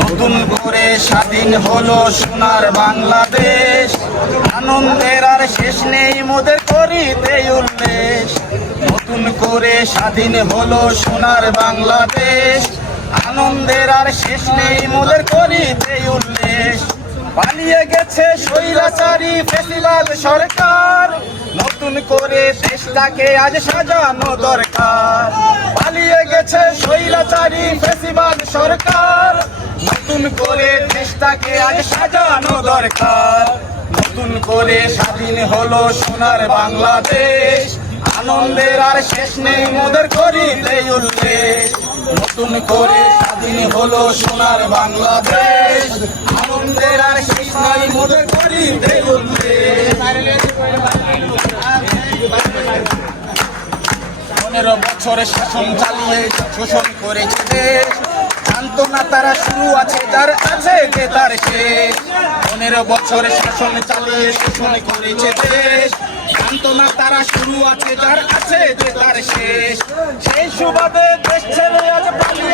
নতুন করে স্বাধীন হলো সোনার বাংলাদেশ। আনন্দের আর শেষ নেই মোদের করিতে উল্লেশ নতুন করে স্বাধীন হলো সোনার বাংলাদেশ। আনন্দের আর শেষ নেই মোদের করিতে উল্লেশ পালিয়ে গেছে স্বৈরাচারী ফেসিবাদ সরকার। নতুন করে দেশটাকে আজ সাজানো দরকার। পালিয়ে গেছে শৈলাচারী ফেসিবাদ সরকার। নতুন করে দেশটাকে আজ সাজানো দরকার। নতুন করে স্বাধীন হলো সোনার বাংলাদেশ। আনন্দের আর শেষ নেই মোদের করিতে উল্লেখ। নতুন করে স্বাধীন হলো সোনার বাংলাদেশ। আর শেষ নাই উল্লেখ পনেরো বছরের শাসন চালিয়ে শোষণ করেছে দেশ। তারা শুরু আছে, যার আছে যে তার শেষ। পনেরো বছরের শাসন চালিয়ে শোষণ করেছে দেশ। তারা শুরু আছে, যার আছে যে তার শেষ। সেই সুবাদে দেশ ছেড়ে আজ পালিয়েছে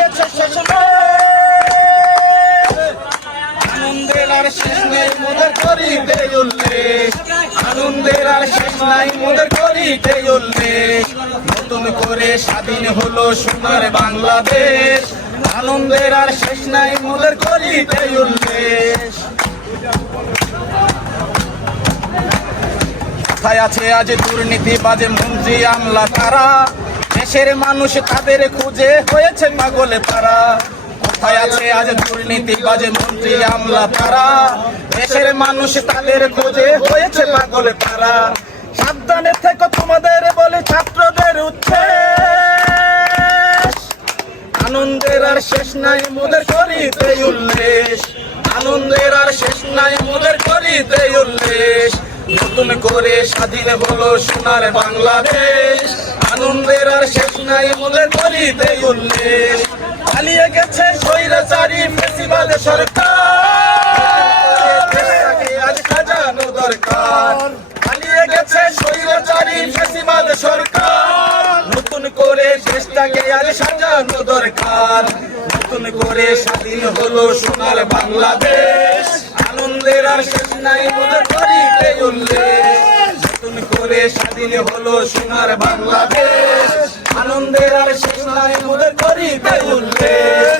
আনন্দের আর শেষ নাই, মোদের করিতে উল্লেখ। নতুন করে স্বাধীন হলো সোনার বাংলাদেশ। আনন্দের আর শেষ নাই, মোদের করিতে উল্লেখ। কোথায় আছে আজ দুর্নীতি বাজে মন্ত্রী আমলা তারা? দেশের মানুষ তাদের খুঁজে হয়েছে পাগলে তারা কোথায় আছে, আজ দুর্নীতি বাজে মন্ত্রী আমলা তারা। দেশের মানুষ তাদের খুঁজে হয়েছে পাগলে তারা। সাবধানে থেকে তোমাদের বলে ছাত্রদের উচ্ছেস আনন্দের আর শেষ নাই মোদের করিতে উল্লেশ আনন্দের আর শেষ নাই মোদের করিতে উল্লেশ নতুন করে স্বাধীন হলো সোনার বাংলাদেশ। আনন্দের আর শেষ নাই মোদের করিতে উল্লেশ পালিয়ে গেছে স্বৈরাচারী ফেসিবাদ সরকার। দেশটাকে আজ সাজানো দরকার। পালিয়ে গেছে স্বৈরাচারী ফেসিবাদ সরকার। নতুন করে দেশটাকে আজ সাজানো দরকার। নতুন করে স্বাধীন হলো সোনার বাংলাদেশ। আনন্দের আর শেষ নাই মোদের করিতে উল্লেখ। নতুন করে স্বাধীন হলো সোনার বাংলাদেশ। আনন্দের আর শেষ নাই মোদের করিতে উল্লেখ।